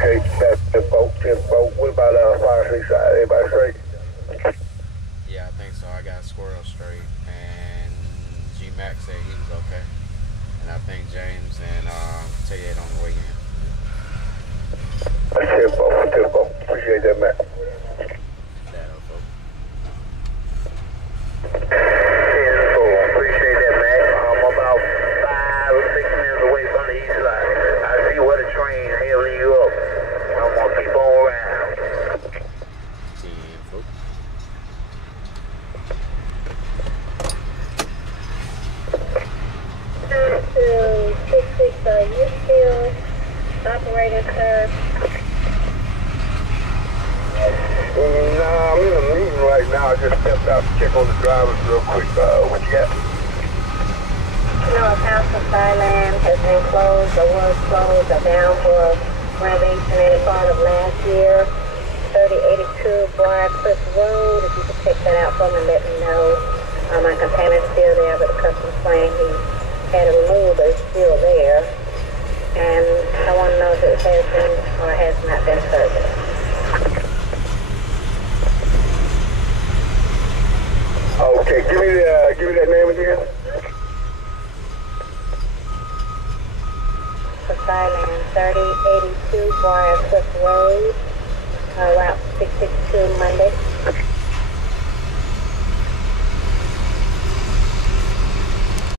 Okay, that's 10-4. What about 5-6 side? Everybody straight? Yeah, I think so. I got Squirrel straight, and G Max said he was okay, and I think James and Ted on the way in. 10-4. Appreciate that, man. That up, folks. 10-4. Appreciate that, man. I'm about 5 or 6 minutes away from the east side. I see where the train hailing you up. I'm gonna keep on around. 10, folks. To 66, are you still operating, sir? Nah, I'm in a meeting right now. I just stepped out to check on the drivers real quick. What you got? No, House of Thailand has been closed or was closed or down for renovation any part of last year. 3082 Briarcliff Road. If you could check that out for me, let me know. My container's still there, but the customer's claim he had it removed, but it's still there. And I want to know if it has been or has not been serviced. Okay, give me that name again. For Thailand, 3082 Briarcliff Road.